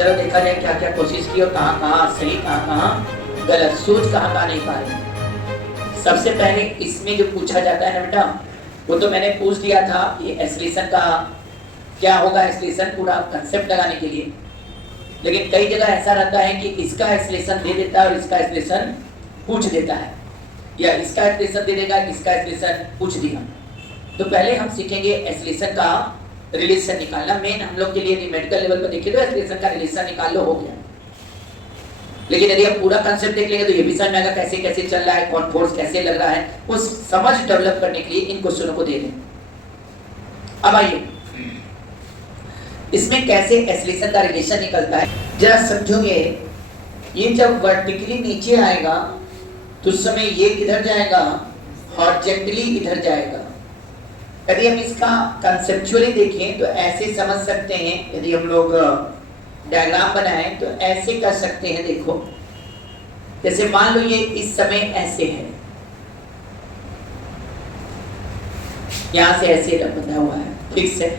चलो देखा जाए क्या क्या कोशिश की और कहाँ कहाँ सही कहाँ कहाँ गलत, सोच कहाँ कहाँ नहीं पा रहे। सबसे पहले इसमें जो पूछा जाता है ना बेटा, वो तो मैंने पूछ दिया था, ये एसोसिएशन का क्या होगा, एसोसिएशन पूरा कंसेप्ट लगाने के लिए। लेकिन कई जगह ऐसा रहता है कि इसका एसोसिएशन दे देता है और इसका एसोसिएशन पूछ देता है, या इसका एसोसिएशन दे देगा, इसका एसोसिएशन पूछ दिया। तो पहले हम सीखेंगे एसोसिएशन का रिलेशन निकालना। मेन हम लोग के लिए मेडिकल लेवल पर देखें तो एसोसिएशन का रिलेशन निकाल लो, हो गया। लेकिन यदि आप पूरा कंसेप्ट देख लेंगे तो ये भी समझ में आएगा कैसे कैसे चल रहा है, कौन फोर्स कैसे लग रहा है, उस समझ डेवलप करने के लिए इन क्वेश्चनों को दे दें। अब आइए इसमें कैसे एसोसिएशन का रिलेशन निकलता है जरा समझोगे। ये जब वर्टिकली नीचे आएगा तो उस समय ये किधर जाएगा, हॉरिजॉन्टली इधर जाएगा। यदि हम इसका कंसेप्चुअली देखें तो ऐसे समझ सकते हैं, यदि हम लोग डायग्राम बनाएं तो ऐसे कर सकते हैं। देखो जैसे मान लो ये इस समय ऐसे है, यहां से ऐसे बंधा हुआ है, फिक्स है।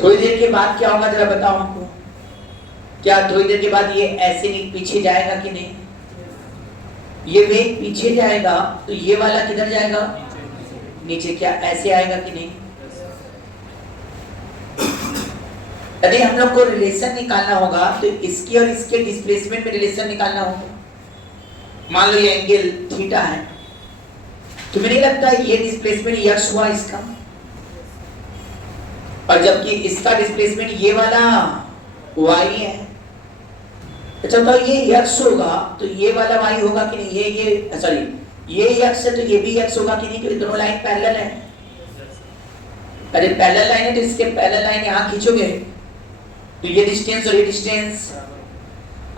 थोड़ी देर के बाद क्या होगा जरा बताओ हमको, क्या थोड़ी देर के बाद ये ऐसे पीछे जाएगा कि नहीं? ये वेग पीछे जाएगा तो ये वाला किधर जाएगा, नीचे। क्या ऐसे आएगा कि नहीं? यदि हम लोग को रिलेशन निकालना होगा तो इसके और इसके डिस्प्लेसमेंट में रिलेशन निकालना होगा। मान लो ये एंगल थीटा है, तुम्हें नहीं लगता ये डिस्प्लेसमेंट यक्स हुआ इसका, और जबकि इसका डिस्प्लेसमेंट ये वाला वाई है। अच्छा तो ये यक्स होगा तो ये वाला वाई होगा कि नहीं? ये सॉरी ये यक्स है तो ये भी यक्स होगा कि नहीं? क्योंकि दोनों लाइन पैरेलल है। अरे पैरेलल लाइन है तो इसके पैरेलल लाइन यहां खींचोगे तो ये डिस्टेंस और ये डिस्टेंस,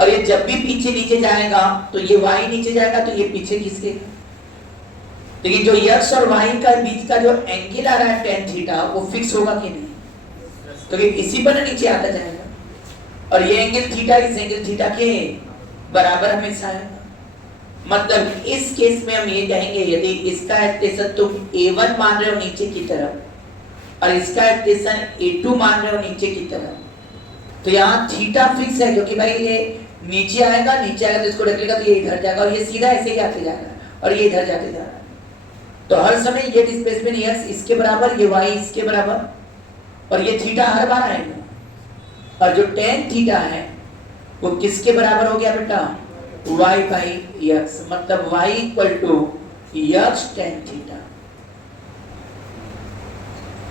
और ये जब भी पीछे नीचे जाएगा तो ये y नीचे जाएगा तो ये पीछे खींचेगा। लेकिन जो x और y का बीच का जो एंगल आ रहा है tan थीटा वो फिक्स होगा कि नहीं? तो ये इसी पर नीचे आता जाएगा, और ये एंगल थीटा इस एंगल थीटा के बराबर हमेशा है। मतलब इस केस में हम ये कहेंगे यदि इसका एक्सटेंशन तुम a1 मान रहे हो नीचे की तरफ और इसका एक्सटेंशन a2 मान रहे हो नीचे की तरफ, तो यहाँ थीटा फिक्स है क्योंकि भाई ये नीचे आएगा तो इसको रखेगा तो ये इधर जाएगा, और ये सीधा ऐसे ही आते जाएगा और ये इधर जाते जा रहा है। तो हर समय ये डिस्प्लेसमेंट x इसके बराबर, ये y इसके बराबर, और ये थीटा हर बार आएगा। और जो tan थीटा है वो किसके बराबर हो गया बेटा? y बाई x, मतलब y equal to x tan theta.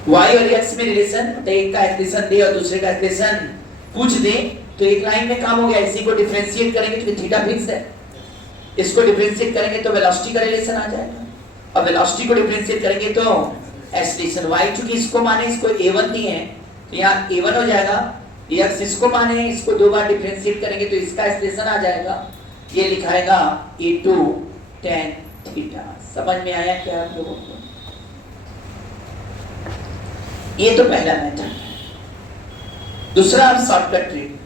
y और x में रिलेशन, तो एक का एक्सप्रेशन दे और दूसरे का एक्सप्रेशन पूछ दे तो एक लाइन में काम हो गया। इसी को डिफरेंशिएट करेंगे तो थीटा फिक्स है, इसको डिफरेंशिएट करेंगे तो वेलोसिटी का रिलेशन आ जाएगा, और वेलोसिटी को डिफरेंशिएट करेंगे तो एक्सेलरेशन। y चूंकि इसको माने इसको a1 नहीं है तो यहाँ a1 हो जाएगा, x इसको माने इसको दो बार डिफरेंशिएट करेंगे तो इसका एक्सेलरेशन आ जाएगा, ये लिखाएगा a2 tan थीटा। समझ में आया क्या आप लोगों को? ये तो पहला मेथड है। दूसरा अब शॉर्टकट ट्रिक,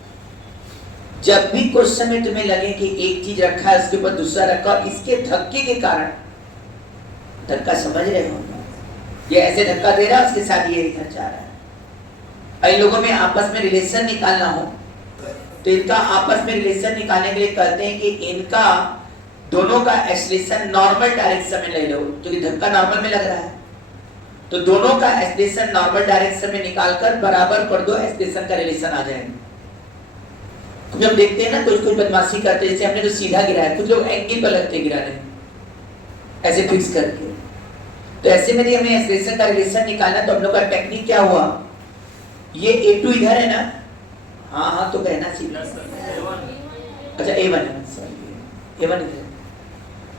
जब भी क्वेश्चन में तुम्हें लगे कि एक चीज रखा है उसके ऊपर दूसरा रखा, इसके धक्के के कारण, धक्का समझ रहे हो, ये ऐसे धक्का दे रहा है उसके साथ ये इधर जा रहा है। कई लोगों में आपस में रिलेशन निकालना हो तो इनका आपस में रिलेशन निकालने के लिए कहते हैं कि इनका दोनों का एक्सेलरेशन नॉर्मल डायरेक्शन में ले लो, क्योंकि धक्का नॉर्मल में लग रहा है, तो दोनों का एक्सेलरेशन नॉर्मल डायरेक्शन में निकालकर बराबर कर दो, एक्सेलरेशन का रिलेशन आ जाएगा। तो जब देखते हैं ना कुछ कुछ बदमाशी करते हैं, जैसे हमने तो सीधा गिरा है, कुछ लोग एंगल पर लगते गिरा रहे ऐसे फिक्स करके। तो ऐसे में हमें एक्सेलरेशन का रिलेशन निकालना, तो हम लोग का टेक्निक क्या हुआ, ये a2 इधर है ना, हाँ तो कहना सीधा, अच्छा a1 है, सॉरी a1 इधर,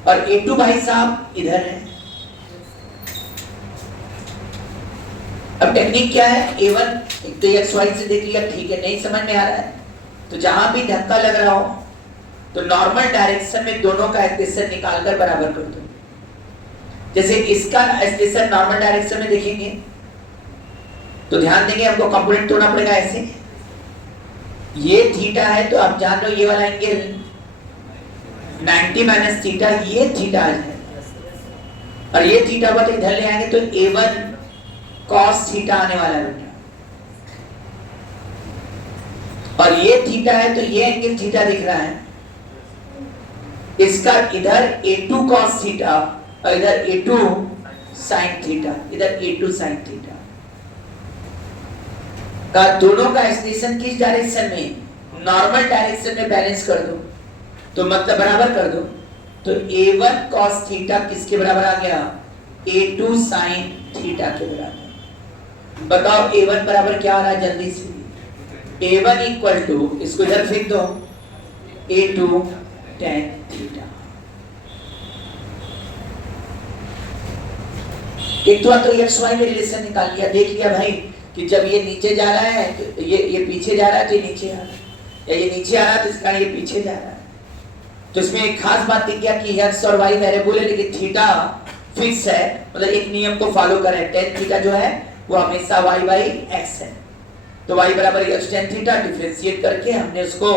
और a2 भाई साहब इधर है। अब टेक्निक क्या है, a1 एक तो x y से देख लिया, ठीक है, नहीं समझ में आ रहा है तो जहां भी धक्का लग रहा हो तो नॉर्मल डायरेक्शन में दोनों का एक्सेलरेशन निकालकर बराबर कर दो। जैसे इसका एक्सेलरेशन नॉर्मल डायरेक्शन में देखेंगे तो ध्यान देंगे हमको कंपोनेंट तोड़ना पड़ेगा ऐसे, ये थीटा है तो आप जान लो ये वाला एंगल 90 माइनस थीटा, ये थीटा है, और ये थीटा हुआ तो इधर ले आएंगे तो a1 cos थीटा आने वाला है बेटा, और ये थीटा है तो ये एंगल थीटा दिख रहा है, इसका इधर A2 cos थीटा और इधर A2 sin थीटा, इधर A2 sin थीटा का दोनों का एक्सटेंशन किस डायरेक्शन में, नॉर्मल डायरेक्शन में बैलेंस कर दो तो मतलब बराबर कर दो, तो A1 cos थीटा किसके बराबर आ गया, A2 sin थीटा के बराबर। बताओ A1 बराबर क्या आ रहा है जल्दी से, A1 इक्वल टू, इसको इधर फेंक दो, A2 tan थीटा। एक तो एक्स वाई में रिलेशन निकाल लिया, देख लिया भाई कि जब ये नीचे जा रहा है तो ये पीछे जा रहा है तो ये नीचे आ रहा है, या ये नीचे आ रहा है तो इसका ये पीछे जा रहा है। तो इसमें एक खास बात दिख गया कि एक्स और वाई वेरिएबल है लेकिन थीटा फिक्स है, मतलब एक नियम को फॉलो कर रहे हैं, tan थीटा जो है वो हमेशा y बाई x है, तो y बराबर x tan थीटा डिफरेंशिएट करके हमने उसको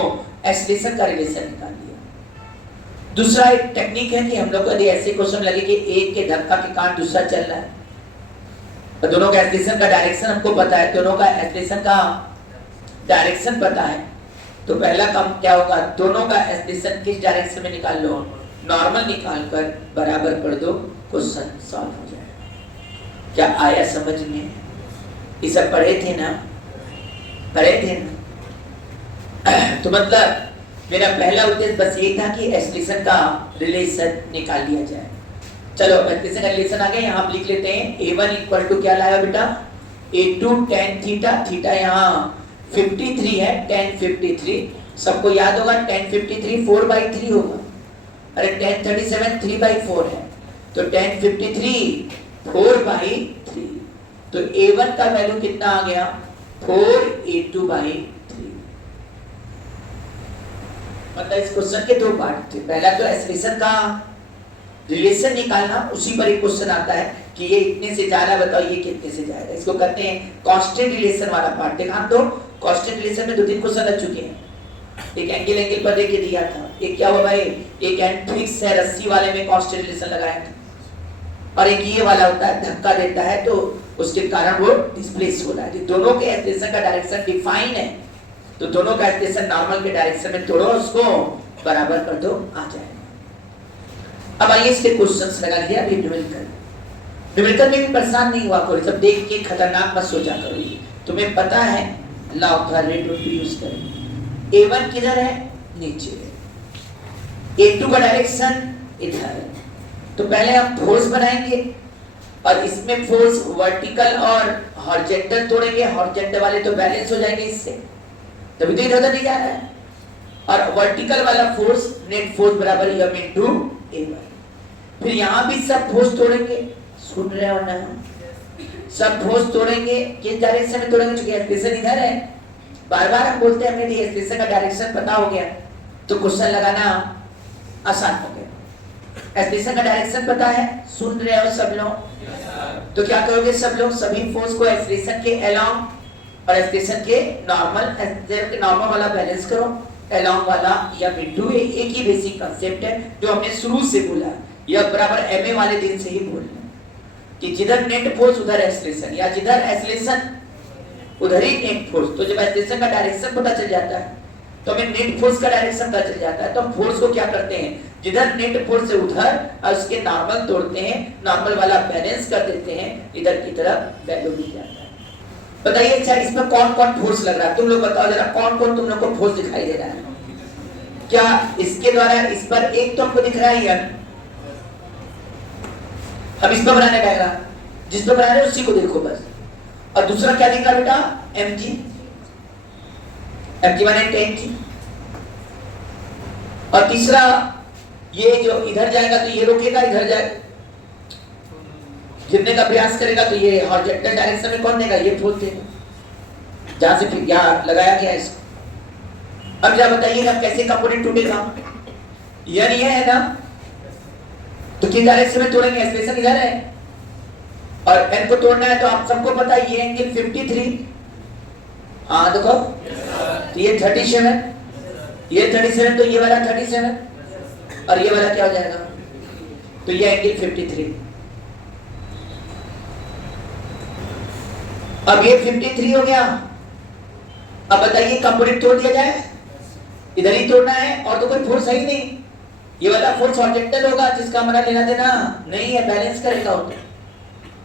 एक्सलेशन का रिलेशन निकाल लिया। दूसरा एक टेक्निक है कि हम लोग को यदि ऐसे क्वेश्चन लगे कि एक के धक्का के कारण दूसरा चल रहा है, तो दोनों का एक्सलेशन का डायरेक्शन हमको पता है, दोनों का एक्सलेशन का डायरेक्शन पता है, तो पहला काम क्या होगा, दोनों का एक्सलेशन किस डायरेक्शन में निकाल लो, नॉर्मल निकाल कर बराबर कर दो, क्वेश्चन सॉल्व हो जाएगा। क्या आया समझ में? ये सब पढ़े थे ना, पढ़े थे ना? तो मतलब मेरा पहला उद्देश्य बस ये था कि एक्सलेशन का रिलेशन निकाल लिया जाए। चलो एक्सलेशन का रिलेशन आ गया, यहाँ आप लिख लेते हैं A1 इक्वल टू क्या लाया बेटा, A2 tan थीटा, थीटा यहाँ 53 है, tan 53 सबको याद होगा, tan 53 4/3 होगा, अरे tan 37 3/4 है, तो tan 53 4/3, तो A1 का वैल्यू कितना आ गया 4A2/3। मतलब इस क्वेश्चन के दो पार्ट थे, पहला तो एक्सलेशन का रिलेशन निकालना, उसी पर एक क्वेश्चन आता है कि ये इतने से जा रहा है, बताओ ये कितने से जाएगा, इसको कहते हैं कांस्टेंट रिलेशन वाला पार्ट। देखा तो कांस्टेंट रिलेशन में 2-3 क्वेश्चन लग चुके हैं, एक एंगल पर देके दिया था, एक क्या हुआ भाई, एक एंड फिक्स है रस्सी वाले में कांस्टेंट रिलेशन लगाया था, और एक ये वाला होता है धक्का देता है तो उसके कारण वो डिस्प्लेस हो रहा है। दोनों के एक्सलेशन का डायरेक्शन डिफाइन है, तो दोनों का एक्सलेशन नॉर्मल के डायरेक्शन में तोड़ो, उसको बराबर कर दो, आ जाएगा। अब आइए इसके क्वेश्चंस लगा लिया। अभी न्यूमेरिकल में भी परेशान नहीं हुआ करो, सब देख के खतरनाक मत सोचा करो, तुम्हें पता है लॉ ऑफ थर्ड रेट भी यूज करें। A1 किधर है, नीचे है, A2 का डायरेक्शन इधर है, तो पहले हम फोर्स बनाएंगे और इसमें फोर्स वर्टिकल और हॉरिजॉन्टल तोड़ेंगे, हॉरिजॉन्टल वाले तो बैलेंस हो जाएंगे इससे, तभी तो इधर नहीं जा रहा है, और वर्टिकल वाला फोर्स नेट फोर्स बराबर m इनटू A1। फिर यहाँ भी सब फोर्स तोड़ेंगे, सुन रहे हो ना, सब फोर्स तोड़ेंगे, किस डायरेक्शन में तोड़ेंगे, क्योंकि एक्सलेशन इधर है, बार-बार हम बोलते हैं हमें एक्सलेशन का डायरेक्शन पता हो गया तो क्वेश्चन लगाना आसान हो गया। एक्सलेशन का डायरेक्शन पता है, सुन रहे हो सब लोग, तो क्या करोगे सब लोग, सभी फोर्स को एक्सलेशन के अलोंग और एक्सलेशन के नॉर्मल, एक्सलेशन के नॉर्मल वाला बैलेंस करो, अलोंग वाला या बिंदु, एक ही बेसिक कांसेप्ट है जो हमने शुरू से बोला, यह बराबर MA वाले दिन से ही बोल रहे हैं कि जिधर नेट फोर्स उधर एक्सलेशन, या जिधर एक्सलेशन उधर ही नेट फोर्स। तो जब एक्सलेशन का डायरेक्शन पता चल जाता है तो हमें नेट फोर्स का डायरेक्शन पता चल जाता है, तो हम फोर्स को क्या करते हैं, जिधर नेट फोर्स से उधर और उसके नॉर्मल तोड़ते हैं, नॉर्मल वाला बैलेंस कर देते हैं, इधर की तरफ वैल्यू मिल जाता है। बताइए अच्छा इसमें कौन कौन फोर्स लग रहा है, तुम लोग बताओ जरा, कौन कौन तुम लोग को फोर्स दिखाई दे रहा है? क्या इसके द्वारा इस पर एक तो हमको दिख रहा है यार, अब इस पर बनाने डायग्राम, जिस पर बना रहे उसी को देखो बस, और दूसरा क्या दिख रहा बेटा, mg माने 10g, और तीसरा ये जो इधर जाएगा तो ये रोकेगा, इधर जाएगा गिरने का प्रयास करेगा तो ये हॉरिजॉन्टल डायरेक्शन में कौन देगा, ये फोर्स देगा, जहां से फिर यहाँ लगाया गया इसको। अब क्या बताइएगा कैसे कंपोनेंट टूटेगा, यानी ये है ना, तो किस डायरेक्शन में तोड़ेंगे, एक्सलेशन इधर है और n को तोड़ना है, तो आप सबको पता है ये एंगल 53, हाँ देखो तो ये 37, ये 37, तो ये वाला 37 और ये वाला क्या हो जाएगा, तो ये एंगल 53। अब ये 53 हो गया, अब बताइए कंपोनेंट तोड़ दिया जाए, इधर ही तोड़ना है और तो कोई फोर्स है ही नहीं। ये वाला फोर्स हॉरिजॉन्टल होगा जिसका हमारा लेना देना नहीं है, बैलेंस करेगा होता।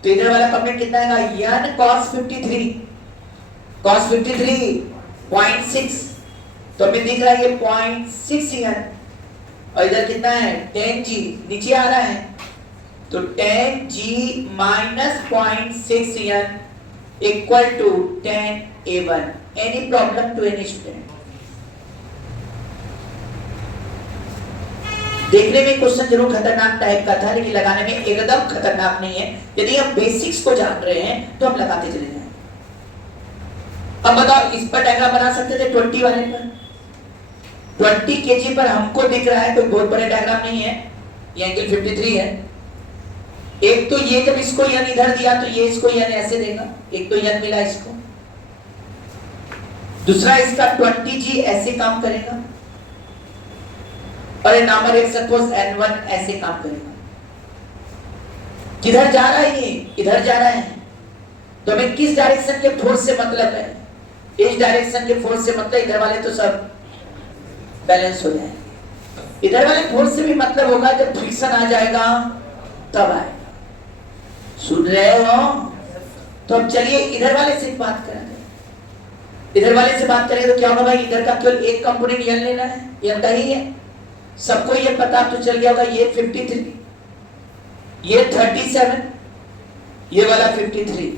तो इधर वाला कंपोनेंट कितना आएगा, n cos 53, cos 53.6, तो हमें दिख रहा है ये 0.6 n, और इधर कितना है tan g, नीचे आ रहा है, तो tan g minus 0.6 n equal to tan a1। Any problem to any student? देखने में क्वेश्चन जरूर खतरनाक टाइप का था, लेकिन लगाने में एकदम खतरनाक नहीं है। यदि हम बेसिक्स को जान रहे हैं तो हम लगाते चले जाएं। अब बताओ, इस पर डायग्राम बना सकते थे 20 वाले पर, 20 kg पर हमको दिख रहा है, कोई बहुत बड़ा डायग्राम नहीं है, ये एंगल 53 है। एक तो ये जब इसको यन इधर दिया तो ये इसको यन ऐसे देगा, एक तो यन मिला इसको, दूसरा इसका 20g ऐसे काम करेगा, और नंबर एक सपोज n1 ऐसे काम करेगा। किधर जा रहा है ये, इधर जा रहा है, तो हमें किस डायरेक्शन के फोर्स से मतलब है, इस डायरेक्शन के फोर्स से मतलब, इधर वाले तो सब बैलेंस हो जाएंगे। इधर वाले फोर्स से भी मतलब होगा जब फ्रिक्शन आ जाएगा तब आएगा। सुन रहे हो? तो अब चलिए इधर वाले से बात करेंगे। इधर वाले से बात करेंगे तो क्या होगा भाई, इधर का केवल एक कंपोनेंट यन लेना है, यन का ही है, सबको ये पता तो चल गया होगा। ये 53, ये 37, ये वाला 53,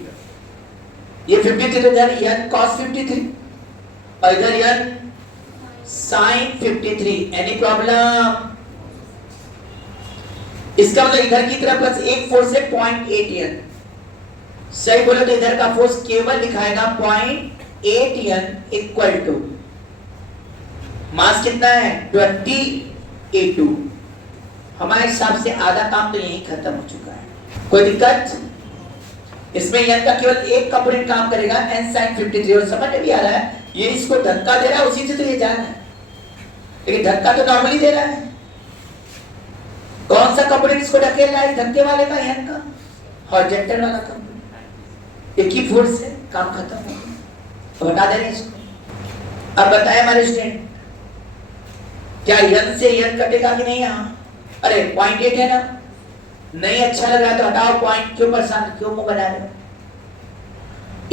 ये 53, तो इधर यन cos 53 और इधर यन sin 53। Any problem? इसका मतलब इधर की तरफ बस एक फोर्स है 0.8 n, सही बोले तो इधर का फोर्स केवल दिखाएगा 0.8 n इक्वल टू मास कितना है 20a2। हमारे हिसाब से आधा काम तो यही खत्म हो चुका है। कोई दिक्कत? इसमें n का केवल एक कंपोनेंट काम करेगा, n sin 53, और समझ में भी आ रहा है, ये इसको धक्का दे रहा है, उसी से तो ये जाना है, लेकिन धक्का तो नॉर्मली दे रहा है। कौन सा कंपोनेंट इसको ढकेल रहा है, धक्के वाले का, n का हॉरिजॉन्टल वाला कंपोनेंट। एक ही फोर्स से काम खत्म हो गया, तो हटा दे रहे हैं इसको। अब बताए हमारे स्टूडेंट, क्या n से n कटेगा कि नहीं? यहाँ अरे 0.8 है ना, नहीं अच्छा लग रहा है तो हटाओ, पॉइंट क्यों परेशान, क्यों मुंह बना रहे हो?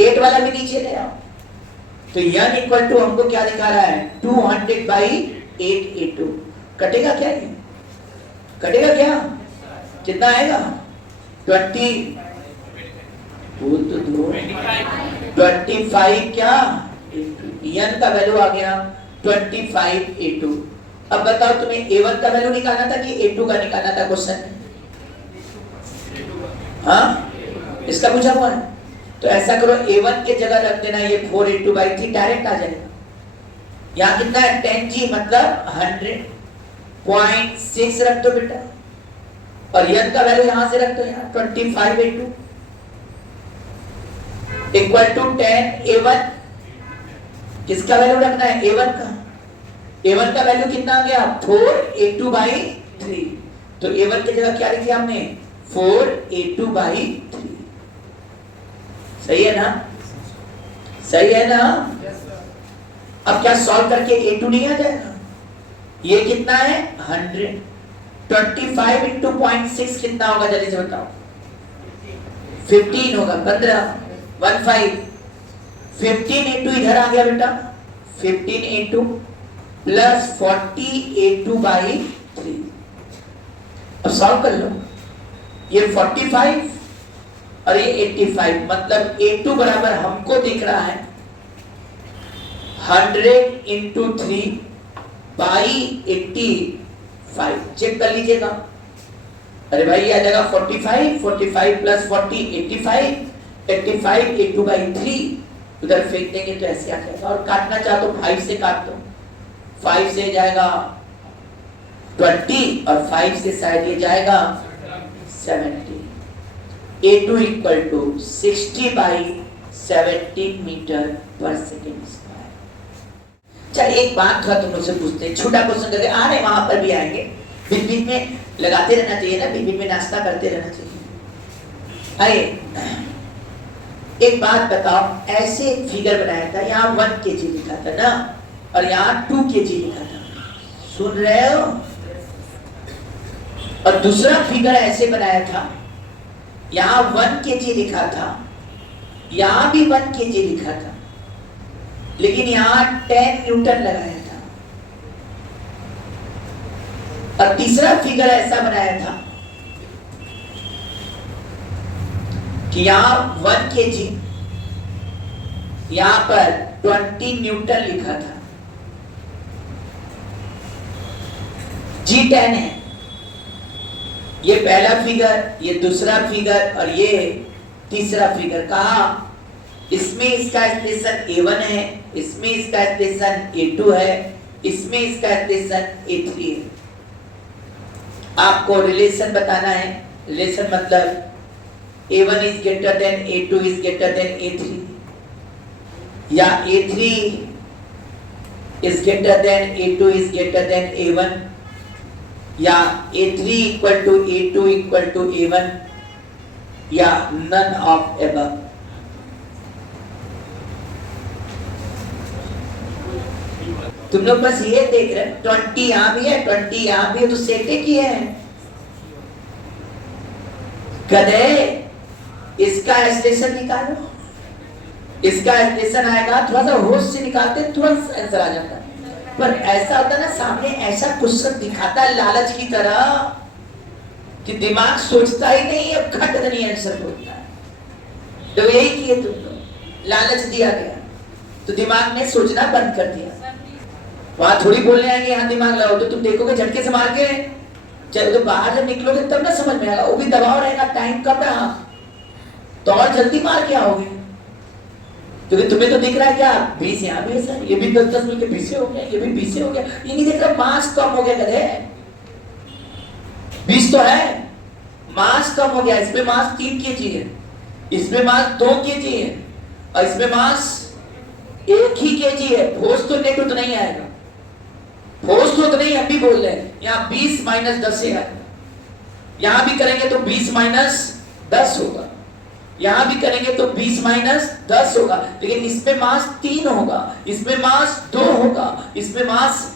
8 वाला भी नीचे ले आओ। तो n इक्वल टू हमको क्या दिखा रहा है 200/8a2। कटेगा क्या ये? कटेगा क्या? कितना आएगा 20, बोल तो दो 25 क्या, n का वैल्यू आ गया 25a2। अब बताओ तुम्हें a1 का वैल्यू निकालना था कि a2 का निकालना था क्वेश्चन में? हाँ, इसका पूछा हुआ है। तो ऐसा करो, a1 के जगह रख देना ये 4a2/3, डायरेक्ट आ जाएगा। यहाँ कितना है 10g मतलब 100.6 रख दो बेटा, और n का वैल्यू यहाँ से रख दो, यहाँ 25a2 इक्वल टू 10a1। किसका वैल्यू रखना है? a1 का। a1 का वैल्यू कितना आ गया 4a2/3, तो a1 की जगह क्या लिखी हमने 4a2/3। सही है ना? सही है ना? अब क्या सॉल्व करके a2 नहीं आ जाएगा? ये कितना है 100, 25 into 0.6 कितना होगा जल्दी से बताओ? 15 होगा, 15 into इधर आ गया बेटा 15 into प्लस 40a2/3। अब सॉल्व कर लो, ये 45 और ये 85, मतलब a2 बराबर हमको दिख रहा है 100 into 3/85। चेक कर लीजिएगा। अरे भाई ये आ जाएगा 45 प्लस 40 85 a2/3, उधर फेंक देंगे तो ऐसे आ जाएगा। और काटना चाहो तो 5 से काट दो, 5 से जाएगा 20 और 5 से शायद ये जाएगा 70। a2 इक्वल टू 60/17 मीटर पर सेकेंड स्क्वायर। चल एक बात थोड़ा तुम लोग से पूछते हैं, छोटा क्वेश्चन करके आ रहे, वहां पर भी आएंगे, बीच बीच में लगाते रहना चाहिए ना, बीच बीच में नाश्ता करते रहना चाहिए। अरे एक बात बताओ, ऐसे एक फिगर बनाया था, यहाँ 1 kg लिखा था ना, और यहाँ 2 kg लिखा था। सुन रहे हो? और दूसरा फिगर ऐसे बनाया था, यहाँ 1 kg लिखा था, यहाँ भी 1 kg लिखा था, लेकिन यहाँ 10 न्यूटन लगाया था। और तीसरा फिगर ऐसा बनाया था कि यहाँ 1 kg, यहाँ पर 20 न्यूटन लिखा था। G10 है। ये पहला फिगर, ये दूसरा फिगर और ये तीसरा फिगर। कहा इसमें इसका स्टेशन A1 है, इसमें इसका स्टेशन A2 है, इसमें इसका स्टेशन A3 है। आपको रिलेशन बताना है। रिलेशन मतलब A1 is greater than A2 is greater than A3, या A3 is greater than A2 is greater than A1, या A3 equal to A2 equal to A1, या none of above। तुम लोग बस ये देख रहे 20 यहां भी है, 20 यहां भी है, तो सेटे की है। गधे, इसका स्टेशन निकालो, इसका स्टेशन आएगा, थोड़ा सा होश से निकालते तुरंत आंसर आ जाता है। पर ऐसा होता है ना, सामने ऐसा क्वेश्चन दिखाता है लालच की तरह कि दिमाग सोचता ही नहीं है, खट नहीं आंसर बोलता है। तो यही किए तुम लोग, लालच दिया गया तो दिमाग ने सोचना बंद कर दिया। वहां थोड़ी बोलने आएंगे यहाँ दिमाग लगाओ, तो तुम देखोगे झटके से मार के, चलो तो बाहर जब निकलोगे तब ना समझ में आएगा। वो भी दबाव रहेगा, टाइम कम रहा तो और जल्दी मार के आओगे। क्योंकि तुम्हें तो दिख रहा है क्या 20 यहाँ भी है सर, ये भी 10 मिलकर 20 हो गया, ये भी 20 हो गया, ये नहीं देख रहा मास कम हो गया। गधे 20 तो है, मास कम हो गया। इसमें मास 3 kg है, इसमें मास 2 kg है, और इसमें मास 1 ही kg है। फोर्स तो नेट तो नहीं आएगा, फोर्स तो नहीं, हम भी बोल रहे हैं यहाँ 20 - 10 से आएगा। यहां भी करेंगे तो 20 - 10 होगा, यहां भी करेंगे तो 20 - 10 होगा, लेकिन इसमें मास 3 होगा, इसमें मास 2 होगा, इसमें मास।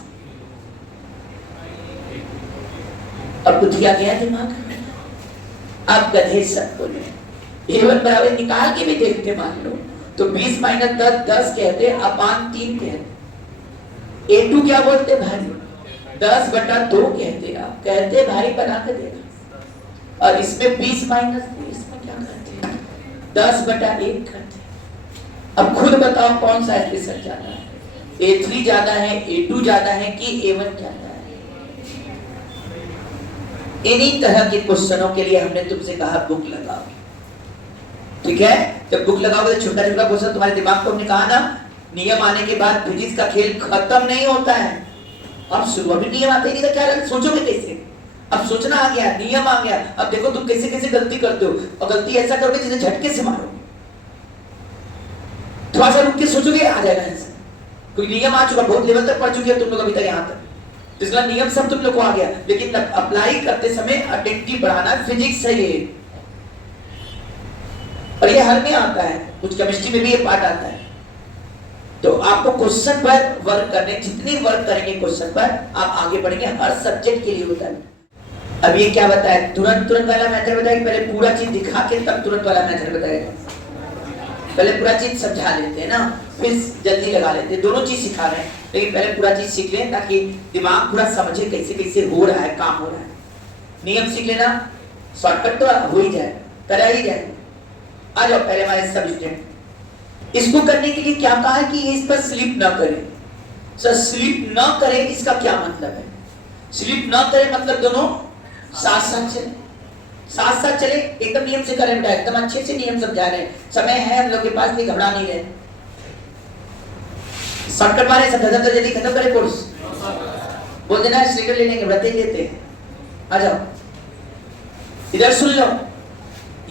अब बुद्धिया गया दिमाग। अब गधे सब बोले A1 बराबर निकाल के भी देखते मान लो तो 20 - 10 10 कहते, अपान 3 कहते। A2 क्या बोलते भाई 10/2 कहते। आप कहते भाई बना के देखा। और इसमें 20 - 3, इसमें क्या करते 10/1 करते। अब खुद बताओ कौन सा स्टेशन ज्यादा है, A3 ज्यादा है, A2 ज्यादा है कि A1 ज्यादा है? इन्हीं तरह के क्वेश्चनों के लिए हमने तुमसे कहा बुक लगाओ। ठीक है, जब बुक लगाओगे तो छोटा छोटा क्वेश्चन तुम्हारे दिमाग को, हमने कहा ना नियम आने के बाद फिजिक्स का खेल खत्म नहीं होता है। अब शुरू अभी नियम आते ही नहीं तो क्या सोचोगे कैसे? अब सोचना आ गया, नियम आ गया। अब देखो तुम कैसे कैसे गलती करते हो, और गलती ऐसा करोगे जिसे झटके से मारो। थोड़ा सा रुक के सोचोगे आ जाएगा आंसर। कोई नियम आ चुका, बहुत लेवल तक पढ़ चुके हो तुम लोग अभी तक यहाँ तक, तो इसका नियम सब तुम लोग को आ गया, लेकिन अप्लाई करते समय अटेंटिव बढ़ाना फिजिक्स है ये। और ये हर में आता है, कुछ केमिस्ट्री में भी ये पार्ट आता है। तो आपको क्वेश्चन पर वर्क करने, जितनी वर्क करेंगे क्वेश्चन पर आप आगे बढ़ेंगे। हर सब्जेक्ट के लिए होता है। अब ये क्या बताया, तुरंत वाला मेथड बताया, पहले पूरा चीज दिखा के तब तुरंत वाला मेथड बताएगा। पहले पूरा चीज समझा लेते हैं ना, फिर जल्दी लगा लेते हैं। दोनों चीज सिखा रहे हैं, लेकिन पहले पूरा चीज सीख लें ताकि दिमाग पूरा समझे कैसे कैसे हो रहा है, काम हो रहा है। नियम सीख लेना, शॉर्टकट तो हो ही जाए, करा ही जाए। आ जाओ पहले हमारे सब स्टूडेंट। इसको करने के लिए क्या कहा है कि इस पर स्लिप ना करें। सर स्लिप ना करें इसका क्या मतलब है? स्लिप ना करें मतलब दोनों साथ साथ चले, साथ साथ चले, एकदम नियम से करें बेटा, एकदम अच्छे से नियम समझा रहे हैं। समय है हम लोग के पास, नहीं घबरा नहीं रहे। शॉर्टकट मारे, सब खत्म जल्दी खत्म करें कोर्स। बोल देना स्टिकर ले लेंगे, व्रत लेते हैं। आ जाओ इधर सुन लो,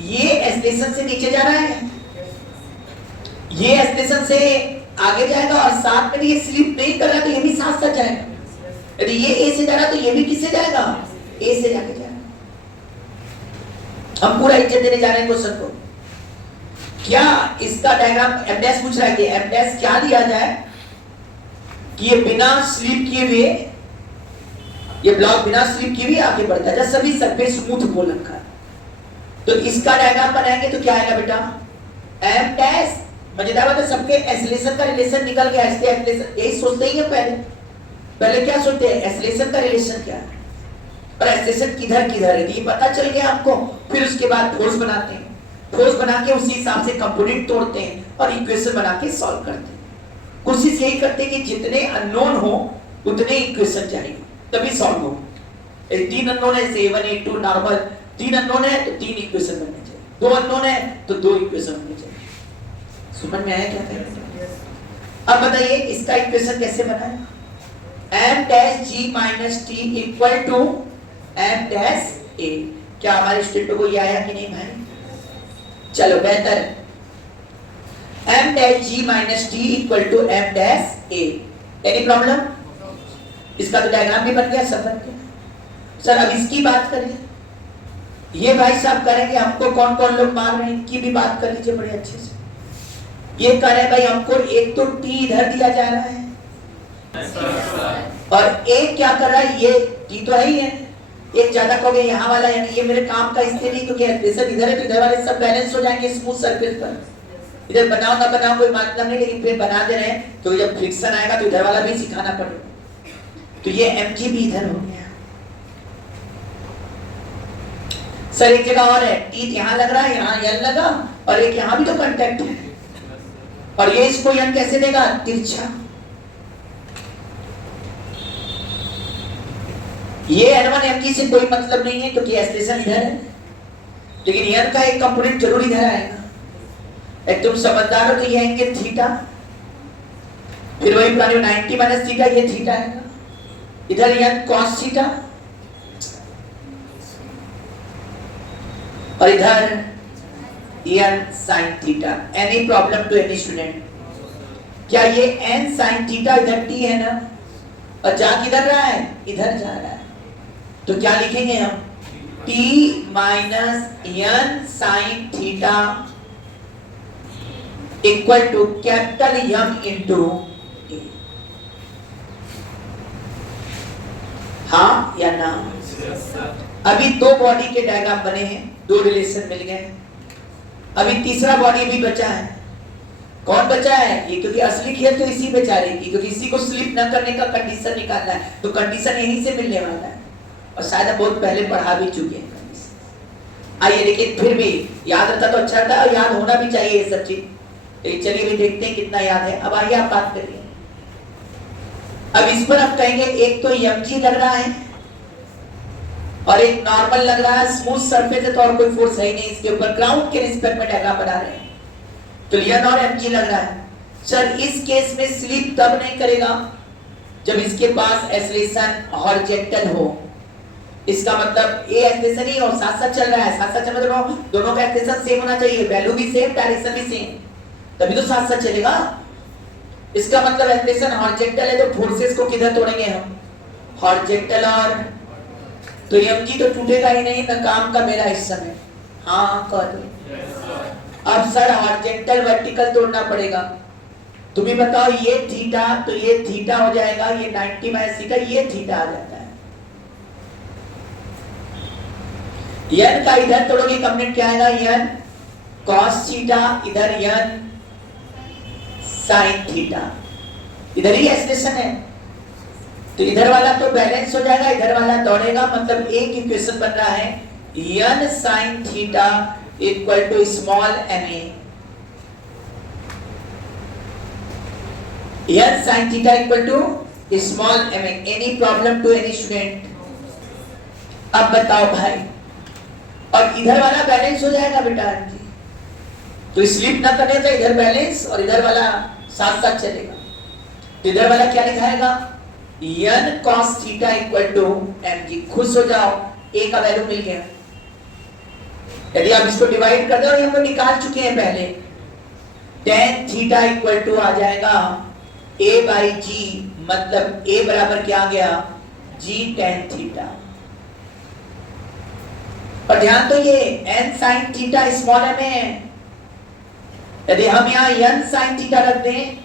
ये स्टेशन से नीचे जा रहा है, ये स्टेशन से आगे जाएगा, और साथ में ये स्लिप नहीं कर रहा तो ये भी साथ साथ जाएगा। यदि ये ए से जा रहा तो ये भी किससे जाएगा? ए से जाके जाएगा। हम पूरा इज्जत देने जा रहे हैं क्वेश्चन को। क्या इसका डायग्राम एम डैश पूछ रहा है कि एम डैश क्या लिया जाए? कि ये बिना स्लिप किए हुए, ये ब्लॉक बिना स्लिप किए हुए आगे बढ़ता है, सभी सरफेस स्मूथ बोल रखा है। तो इसका डायग्राम बनाएंगे तो क्या आएगा बेटा, एम डैश। मजेदार बात है, सबके एसिलेशन का रिलेशन निकल गया। एसिलेशन यही सोचते ही है, पहले क्या सोचते हैं, एसिलेशन का रिलेशन क्या है और एसिलेशन किधर किधर है, ये पता चल गया आपको। फिर उसके बाद फोर्स बनाते हैं, फोर्स बना के उसी हिसाब से कंपोनेंट तोड़ते हैं और इक्वेशन बना के सॉल्व करते हैं। कोशिश यही करते हैं कि जितने अननोन हो उतने इक्वेशन चाहिए तभी सॉल्व हो। 3 अननोन है, 7 8 2 नॉर्मल, 3 अननोन है तो 3 इक्वेशन बनने चाहिए, 2 अननोन है तो 2 इक्वेशन बनने चाहिए। समझ में आया क्या कह रहे हैं? अब बताइए इसका इक्वेशन कैसे बनाएं। m dash g minus t equal to m dash a। क्या हमारे स्टूडेंट को ये आया कि नहीं भाई? चलो बेहतर, m dash g minus t equal to m dash a। Any problem? इसका तो डायग्राम भी बन गया, सब बन गया। सर अब इसकी बात करें, ये भाई साहब करेंगे, हमको कौन कौन लोग मार रहे हैं इनकी भी बात कर लीजिए बड़े अच्छे से। ये करें भाई, हमको एक तो t इधर दिया जा रहा है और एक क्या कर रहा है, ये t तो है ही है, एक ज्यादा कहोगे यहाँ वाला, यानी ये मेरे काम का इसलिए नहीं क्योंकि प्रेशर इधर है तो इधर वाले सब बैलेंस हो जाएंगे स्मूथ सरफेस पर। इधर बनाओ ना बनाओ कोई मतलब नहीं, लेकिन फिर बना दे रहे हैं तो जब फ्रिक्शन आएगा तो इधर वाला भी सिखाना पड़ेगा। तो ये mg भी इधर हो गया। सर एक जगह और है, t यहाँ लग रहा है, यहाँ n लगा और एक यहाँ भी तो कांटेक्ट है, और ये इसको n कैसे देगा, तिरछा। ये n1 mg से कोई मतलब नहीं है क्योंकि एस्टेशन इधर है, लेकिन n का एक कंपोनेंट जरूर इधर आएगा। एक तुम समझदार हो तो ये एंगल थीटा, फिर वही पुरानी 90 माइनस थीटा, ये थीटा आएगा, इधर n cos थीटा और इधर n sin theta. Any problem to any student? क्या ये n sin थीटा इधर t है ना, और जा किधर रहा है, इधर जा रहा है, तो क्या लिखेंगे हम, t minus n sin theta equal to capital M into a। हाँ या ना? अभी दो बॉडी के डायग्राम बने हैं, दो रिलेशन मिल गए, अभी तीसरा बॉडी भी बचा है। कौन बचा है ये, क्योंकि असली खेल तो इसी बेचारे की, क्योंकि इसी को स्लिप न करने का कंडीशन निकालना है, तो कंडीशन यहीं से मिलने वाला है और शायद हम बहुत पहले पढ़ा भी चुके हैं कंडीशन। आइए, लेकिन फिर भी याद रहता तो अच्छा रहता और याद होना भी चाहिए ये सब चीज। चलिए भी देखते हैं कितना याद है। अब आइए आप बात करिए। अब इस पर आप कहेंगे एक तो mg लग रहा है और एक नॉर्मल लग रहा है, स्मूथ सरफेस है तो और कोई फोर्स है ही नहीं इसके ऊपर, ग्राउंड के रिस्पेक्ट में डायग्राम बना रहे हैं, तो n और mg लग रहा है। सर इस केस में स्लिप तब नहीं करेगा जब इसके पास एक्सेलरेशन हॉरिजॉन्टल हो। इसका मतलब ए एक्सेलरेशन ही और साथ साथ चल रहा है, साथ साथ चल रहा है, दोनों का एक्सेलरेशन सेम होना चाहिए, वैल्यू भी सेम, डायरेक्शन भी सेम, तभी तो साथ साथ चलेगा। इसका मतलब एक्सेलरेशन हॉरिजॉन्टल है तो फोर्सेस को किधर तोड़ेंगे हम, हॉरिजॉन्टल, और तो mg तो टूटेगा ही नहीं ना, काम का मेरा इस समय। हाँ कह दो। अब सर हॉरिजॉन्टल वर्टिकल तोड़ना पड़ेगा, तुम ही बताओ, ये थीटा तो ये थीटा हो जाएगा, ये 90 माइनस थीटा, ये थीटा आ जाता है। n का इधर तोड़ोगे कंपोनेंट क्या आएगा, n cos थीटा, इधर n sin थीटा, इधर ही एक्सप्रेशन है, तो इधर वाला तो बैलेंस हो जाएगा, इधर वाला दौड़ेगा, मतलब एक इक्वेशन बन रहा है n sin theta equal to small ma। n sin theta equal to small ma। Any problem to any student? अब बताओ भाई, और इधर वाला बैलेंस हो जाएगा बेटा जी, तो स्लिप ना करने से इधर बैलेंस और इधर वाला साथ साथ चलेगा, तो इधर वाला क्या लिखाएगा, n cos theta equal to mg। खुश हो जाओ, a का वैल्यू मिल गया। यदि आप इसको डिवाइड कर दो, हम लोग निकाल चुके हैं पहले, tan थीटा इक्वल टू आ जाएगा a बाई g, मतलब a बराबर क्या आ गया, g tan थीटा। और ध्यान तो ये n sin theta small m है, यदि हम यहाँ n sin थीटा रख दें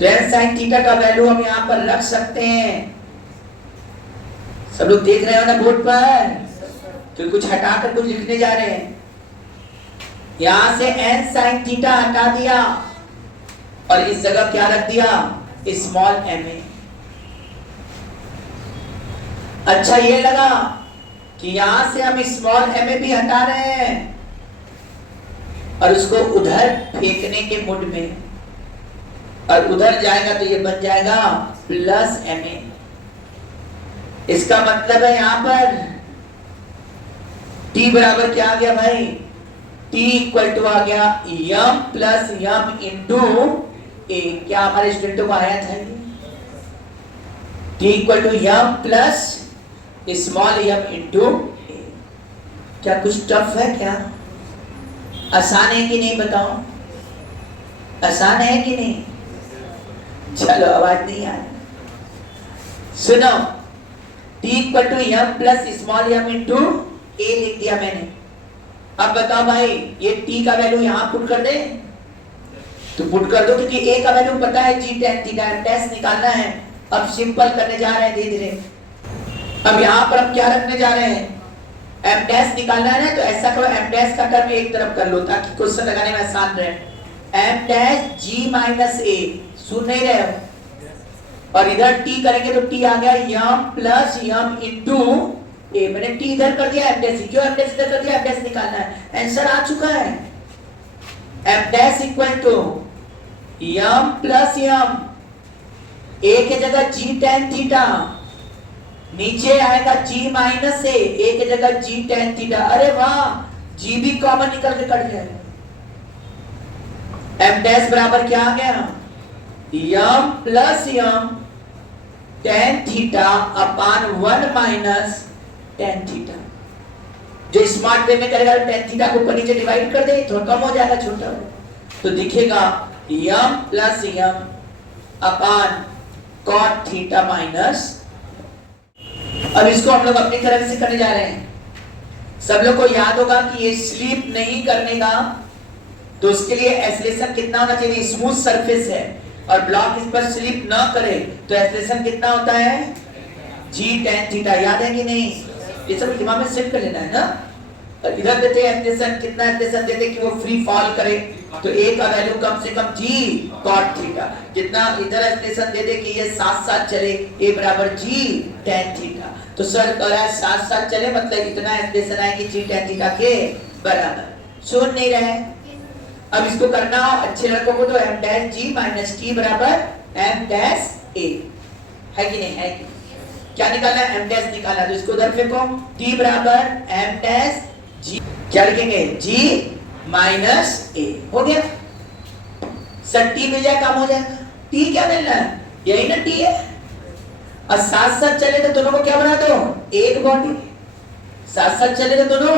तो n sin थीटा का वैल्यू हम यहां पर रख सकते हैं। सब लोग देख रहे हो ना बोर्ड पर, तो कुछ हटाकर कुछ लिखने जा रहे हैं। यहां से n sin थीटा हटा दिया और इस जगह क्या रख दिया, स्मॉल m a। अच्छा ये लगा कि यहां से हम स्मॉल m a भी हटा रहे हैं और उसको उधर फेंकने के मूड में, और उधर जाएगा तो ये बन जाएगा प्लस m a। इसका मतलब है यहां पर t बराबर क्या आ गया भाई, t इक्वल टू आ गया m plus m into a। क्या हमारे स्टूडेंटों को आया था ये, t equal to m plus small m into a। क्या कुछ टफ है क्या, आसान है कि नहीं बताओ, आसान है कि नहीं? चलो आवाज नहीं आ रही, सुनो। t equal to m plus small m into a लिख दिया मैंने। अब बताओ भाई ये t का वैल्यू यहां पुट कर दे, तो पुट कर दो, क्योंकि a का वैल्यू पता है g tan थीटा, टेस्ट निकालना है। अब सिंपल करने जा रहे हैं धीरे धीरे। अब यहां पर हम क्या रखने जा रहे हैं, m डैश निकालना है ना, तो ऐसा करो m डैश का टर्म एक तरफ कर लो ताकि क्वेश्चन लगाने में आसान रहे। m dash g minus a, सुन नहीं रहे हो, और इधर t करेंगे तो t आ गया m plus m into a। मैंने t इधर कर दिया, m डैश क्यों m डैश इधर कर दिया, m डैश निकालना है, आंसर आ चुका है। m dash equal to m plus m, a के जगह g tan थीटा, नीचे आएगा g माइनस a के जगह g tan थीटा। अरे वाह, g भी कॉमन निकल के कट जाएगा। m डैश बराबर क्या आ गया, m plus m tan theta upon 1 minus tan theta. जो स्मार्ट वे में करेगा tan थीटा को ऊपर नीचे डिवाइड कर दे, थोड़ा कम हो जाएगा, छोटा हो, तो दिखेगा m प्लस m अपान cot थीटा माइनस। अब इसको हम लोग अपनी तरह से करने जा रहे हैं। सब लोग को याद होगा कि ये स्लिप नहीं करने का, तो उसके लिए एक्सेलरेशन कितना होना चाहिए, स्मूथ सरफेस है और ब्लॉक इस पर स्लिप ना करे तो एक्सेलरेशन कितना होता है, g tan थीटा। याद है कि नहीं, ये सब दिमाग में सेट कर लेना है ना। और इधर देते हैं एक्सेलरेशन, कितना एक्सेलरेशन देते कि वो फ्री फॉल करे, तो a का वैल्यू कम से कम g cot थीटा। कितना इधर एक्सेलरेशन देते कि ये साथ साथ चले, a बराबर g tan थीटा। तो सर कह रहा है साथ साथ चले मतलब इतना एक्सेलरेशन आए कि g tan थीटा के बराबर। सुन नहीं रहे, अब इसको करना हो अच्छे लड़कों को तो m dash g minus t बराबर m डैश a, है कि नहीं, है कि क्या निकालना है, m डैश निकालना, तो इसको उधर फेंको, t बराबर m डैश g, क्या लिखेंगे g माइनस a, हो गया। सर t मिल जाए काम हो जाएगा। t क्या मिलना है, यही ना t है, और साथ साथ चले तो दोनों को क्या बना दो, एक बॉडी, साथ साथ चले तो दोनों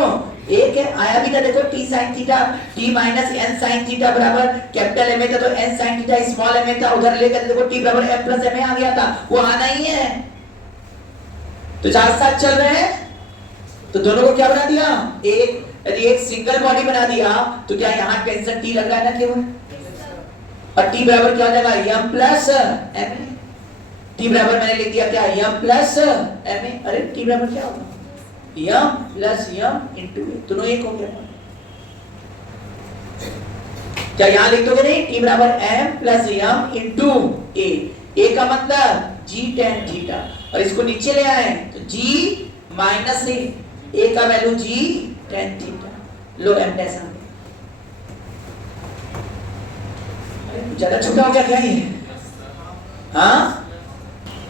एक है। आया भी था देखो t sin theta, t minus n sin theta बराबर कैपिटल m था, तो n sin theta small m था, उधर लेकर देखो t बराबर m प्लस m आ गया था, वो आना ही है। तो साथ साथ चल रहे हैं तो दोनों को क्या बना दिया, एक। यदि एक सिंगल बॉडी बना दिया तो क्या यहाँ टेंशन t लग रहा है ना केवल, और t बराबर क्या हो जाएगा m प्लस m। t बराबर मैंने लिख दिया क्या, m प्लस m। अरे t बराबर क्या होगा, m plus m into a, दोनों एक हो गया। क्या यहाँ लिख दोगे नहीं, t बराबर m plus m into a, a का मतलब g tan थीटा, और इसको नीचे ले आए तो g माइनस a का वैल्यू g tan थीटा। लो m डैश आ गया। ज्यादा छोटा हो गया क्या ये, हाँ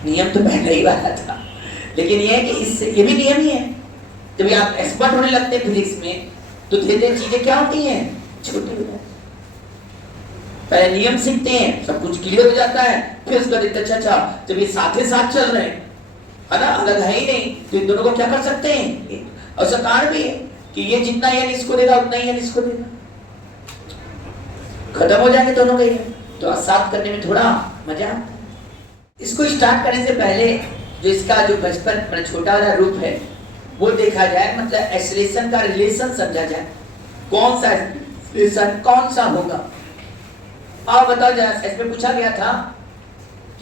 नियम तो पहले ही वाला था, लेकिन ये है कि इससे ये भी नियम ही है। जब आप एक्सपर्ट होने लगते हैं फिजिक्स में तो धीरे धीरे चीजें क्या होती हैं, छोटी हो जाती। पहले नियम सीखते हैं, सब कुछ क्लियर हो जाता है, फिर उसका देखते अच्छा जब ये साथ ही साथ चल रहे हैं, है ना, अलग है ही नहीं, तो इन दोनों को क्या कर सकते हैं। और सरकार भी है कि ये जितना ये इसको देगा उतना ही इसको देगा, खत्म हो जाएंगे दोनों के, तो साथ करने में थोड़ा मजा आता है। इसको स्टार्ट करने से पहले जो इसका जो बचपन छोटा वाला रूप है वो देखा जाए, मतलब एक्सेलरेशन का रिलेशन समझा जाए, कौन सा एक्सेलरेशन कौन सा होगा। आप बताओ जरा, इसमें पूछा गया था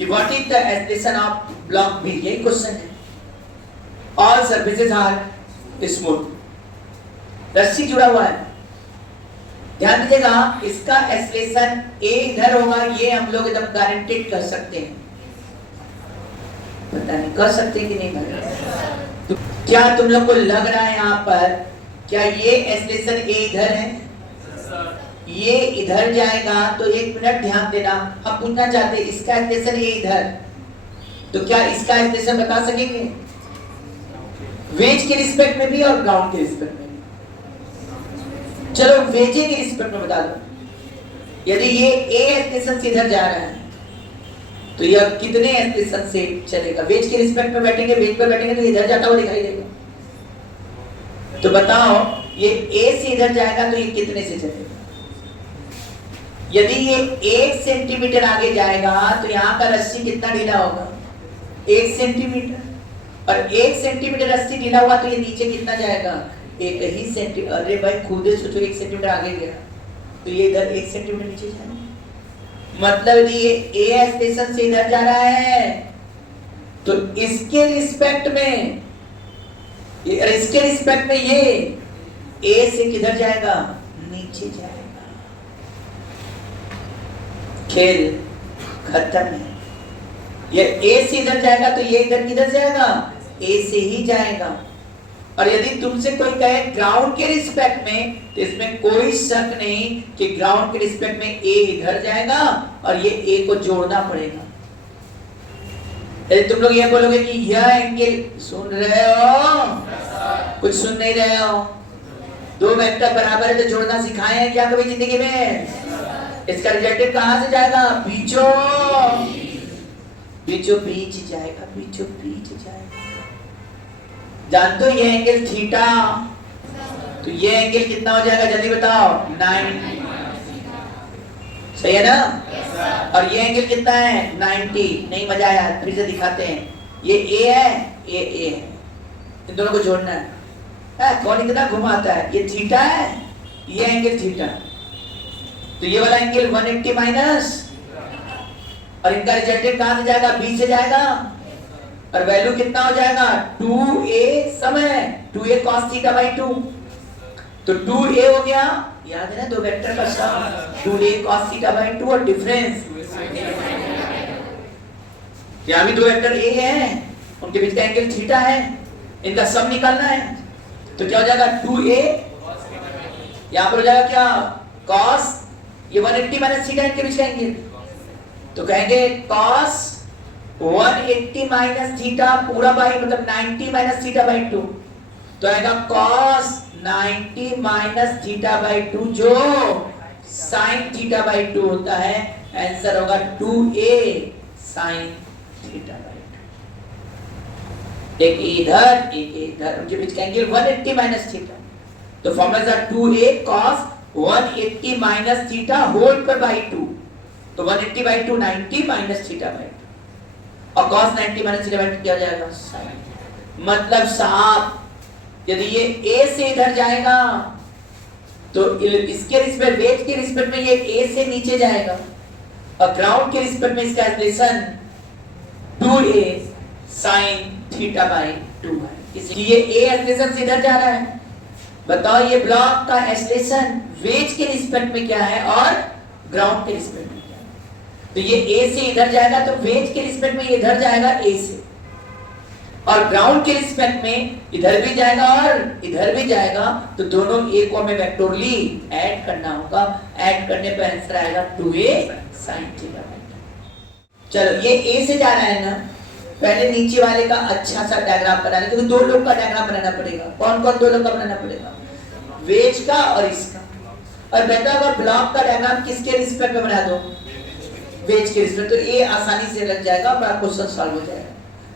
कि what is the acceleration of block B, यही क्वेश्चन है। ऑल सर्फेसेस आर स्मूथ, रस्सी जुड़ा हुआ है, ध्यान दीजिएगा, इसका एक्सलेशन ए इधर होगा, ये हम लोग एकदम गारंटेड कर सकते हैं। पता नहीं कर सकते कि नहीं कर, तो क्या तुम लोग को लग रहा है यहाँ पर क्या ये एक्सलेशन ए इधर है, ये इधर जाएगा, तो एक मिनट ध्यान देना, हम पूछना चाहते हैं इसका एक्सलेशन ए इधर, तो क्या इसका एक्सलेशन बता सकेंगे वेज के रिस्पेक्ट में भी और ग्राउंड के रिस्पेक्ट में भी? चलो वेजे के रिस्पेक्ट में बता दो। यदि ये ए एक्सलेशन से इधर जा रहा है तो यह कितने एक्सलेशन से चलेगा? वेज के रिस्पेक्ट में बैठेंगे, वेज पर बैठेंगे तो इधर जाता हुआ दिखाई देगा। तो बताओ ये ए से इधर जाएगा तो ये कितने से चलेगा? यदि ये 1 सेंटीमीटर आगे जाएगा तो यहाँ का रस्सी कितना ढीला होगा? 1 सेंटीमीटर, और 1 सेंटीमीटर रस्सी ढीला हुआ तो ये नीचे कितना जाएगा? 1 ही सेंटीमीटर। अरे भाई खुद ही सोचो 1 सेंटीमीटर आगे गया तो ये इधर 1 सेंटीमीटर नीचे जाएगा। मतलब यदि ये ए स्टेशन से इधर जा रहा है तो इसके रिस्पेक्ट में ये ए से किधर जाएगा? नीचे जाएगा। खेल खत्म है। ये ए से इधर जाएगा तो ये इधर किधर जाएगा? ए से ही जाएगा। और यदि तुमसे कोई कहे ग्राउंड के रिस्पेक्ट में, तो इसमें कोई शक नहीं कि ग्राउंड के रिस्पेक्ट में ए इधर जाएगा और ये ए को जोड़ना पड़ेगा। यदि तुम लोग ये बोलोगे कि यह एंगल, सुन रहे हो? कुछ सुन नहीं रहे हो? 2 वेक्टर बराबर है तो जोड़ना सिखाए हैं क्या कभी जिंदगी में? इसका रिजल्टेंट कहां से जाएगा? बीचों बीच जाएगा, बीचों बीच जाएगा। जानते हो ये एंगल थीटा, तो ये एंगल कितना हो जाएगा जल्दी बताओ? 90, सही है ना? और ये एंगल कितना है? 90। नहीं मजा आया, फिर से दिखाते हैं। ये ए है, ये ए है, इन दोनों को जोड़ना है। कौन इतना घुमाता है? ये थीटा है, ये एंगल थीटा, तो ये वाला एंगल 180 माइनस, और इनका रिजल्टेंट कहां से जाएगा? बी से जाएगा। और वैल्यू कितना हो जाएगा? 2a समय 2a cos थीटा बाई 2, तो 2a हो गया, याद है ना 2 वेक्टर का सम, 2a cos थीटा बाई 2 और डिफरेंस, यहाँ भी 2 वेक्टर a हैं, उनके बीच का एंगल थीटा है, इनका सम निकालना है, तो क्या हो जाएगा? 2a, यहाँ पर हो जाएगा क्या? cos, ये 180 माइनस थीटा इनके बीच का एंगल, तो कहेंगे cos 180 माइनस थीटा पूरा बाई, मतलब 90 माइनस थीटा बाई 2, तो आएगा cos 90 माइनस थीटा बाई 2 जो sin थीटा बाई 2 होता है। आंसर होगा 2a sin थीटा बाई 2। एक इधर एक इधर, उनके बीच का एंगल 180 माइनस थीटा, तो formula 2a cos 180 minus theta whole पर बाई 2, तो 180 बाई 2 90 माइनस थीटा बाई 2, और cos 90 माइनस थीटा बाई 2 क्या हो जाएगा? sin। मतलब साहब यदि ये a से इधर जाएगा तो इसके रिस्पेक्ट, वेज के रिस्पेक्ट में ये a से नीचे जाएगा, और ग्राउंड के रिस्पेक्ट में इसका acceleration 2a sin theta by 2 है, इसलिए a एक्सलेशन से इधर जा रहा है। बताओ ये ब्लॉक का एक्सलेशन वेज के रिस्पेक्ट में क्या है और ग्राउंड के रिस्पेक्ट में क्या है? तो ये a से इधर जाएगा तो वेज के रिस्पेक्ट में ये इधर जाएगा a से, और ग्राउंड के रिस्पेक्ट में इधर भी जाएगा और इधर भी जाएगा, तो दोनों a को हमें वेक्टोरली ऐड करना होगा। ऐड करने पर आंसर आएगा 2a sin थीटा। चलो ये a से जा रहा है ना, पहले नीचे वाले का अच्छा सा डायग्राम बनाना, क्योंकि 2 लोग का डायग्राम बनाना पड़ेगा। कौन कौन 2 लोग का बनाना पड़ेगा? वेज का और इसका। और बेटा अगर ब्लॉक का डायग्राम किसके रिस्पेक्ट में बना दो? वेज के रिस्पेक्ट, तो ये आसानी से लग जाएगा और क्वेश्चन सॉल्व हो जाएगा।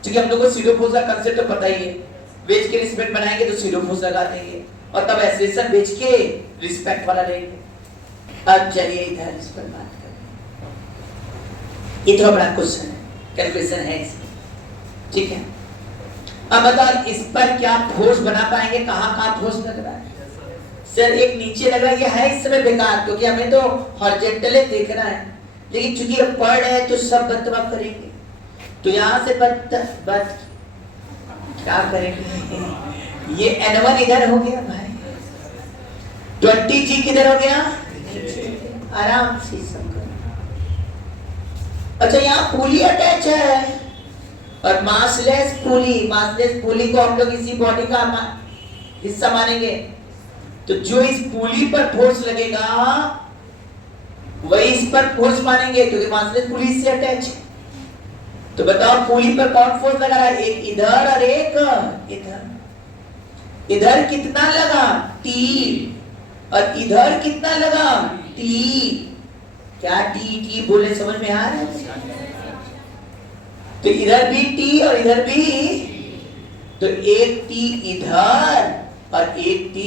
क्योंकि हम लोग को सीरोफोर्स का कांसेप्ट तो पता ही है, वेज के रिस्पेक्ट बनाएंगे तो सीरोफोर्स लगा देंगे और तब एक्सलेशन वेज के रिस्पेक्ट वाला लेंगे। अब चलिए इधर इस पर बात करें। ये थोड़ा बड़ा क्वेश्चन है, कैलकुलेशन है इसमें, ठीक है। अब बताओ इस पर क्या फोर्स बना पाएंगे? कहाँ फोर्स लग रहा है? सर एक नीचे लग रहा है, ये है इस समय बेकार, क्योंकि हमें तो हॉरिजॉन्टल देखना है, लेकिन चूंकि अब पढ़ रहे हैं तो सब बतवा करेंगे। तो यहां से बट क्या करेंगे, ये N1 इधर हो गया भाई, 20G किधर हो गया, आराम से समझो। अच्छा यहाँ पुली अटैच है और मासलेस पुली को हम लोग इसी बॉडी का हिस्सा मानेंगे, तो जो इस पुली पर फोर्स लगेगा वही इस पर फोर्स मानेंगे क्योंकि मासलेस पुली से अटैच है। तो बताओ पुली पर कौन फोर्स लगा रहा है, एक इधर और एक इधर। इधर कितना लगा T और इधर कितना लगा T। क्या T बोले समझ में आ रहा है? तो इधर भी T और इधर भी, तो एक T इधर और एक T।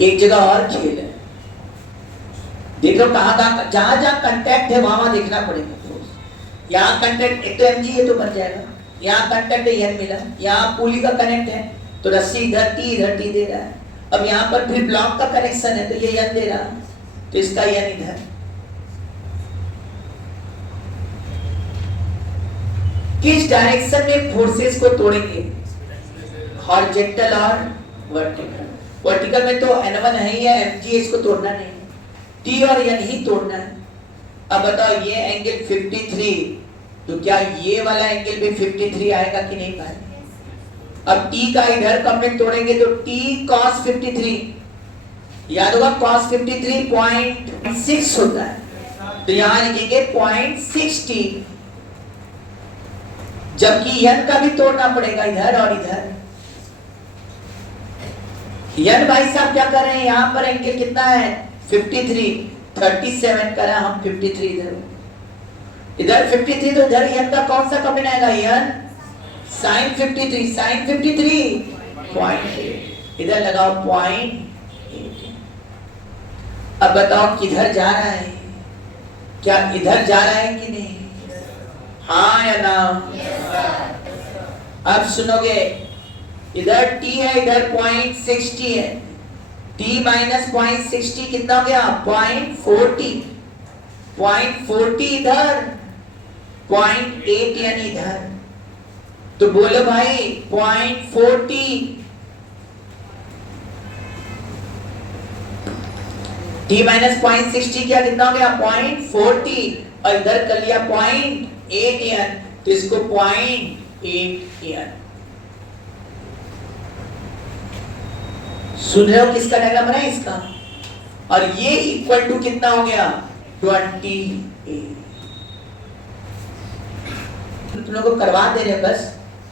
एक जगह और खेल है, देखो कहां जहां जहां कांटेक्ट है वहां देखना पड़ेगा। यहाँ कांटेक्ट एक तो mg है तो बन जाएगा, यहाँ कांटेक्ट है n मिला, यहाँ पुली का कनेक्ट है तो रस्सी इधर T दे रहा है। अब यहाँ पर फिर ब्लॉक का कनेक्शन है तो ये n दे रहा तो इसका n इधर। किस डायरेक्शन में फोर्सेस को तोड़ेंगे, हॉरिजॉन्टल और वर्टिकल। वर्टिकल में तो N1 है ही है, mg इसको तोड़ना नहीं है, T और n ही तोड़ना है। अब बताओ ये एंगल 53, तो क्या ये वाला एंगल भी 53 आएगा कि नहीं भाई। अब T का इधर कंप्लेंट तोड़ेंगे तो T cos 53, याद होगा cos 53 0.6 होता है, तो यहां लिखेंगे 0.60, जबकि n का भी तोड़ना पड़ेगा इधर और इधर। n भाई साहब क्या कर रहे हैं, यहां पर एंगल कितना है 53, 37 करा हम 53 इधर 53, तो इधर n का कौन सा कॉम्बिन आएगा, n sin 53 0.8, इधर लगाओ 0.8। अब बताओ किधर जा रहा है, क्या इधर जा रहा है कि नहीं, हाँ या ना। अब सुनोगे, इधर T है इधर 0.60 है, T माइनस 0.60 कितना हो गया 0.40, 0.40 इधर 0.8 यानी इधर, तो बोलो भाई 0.40, T माइनस 0.60 क्या कितना हो गया 0.40 और इधर कर लिया 0.8 n, तो इसको 0.8 n। सुन रहे हो किसका डायग्राम बना है इसका, और ये इक्वल टू कितना हो गया 28। तुम लोगों को करवा दे रहे बस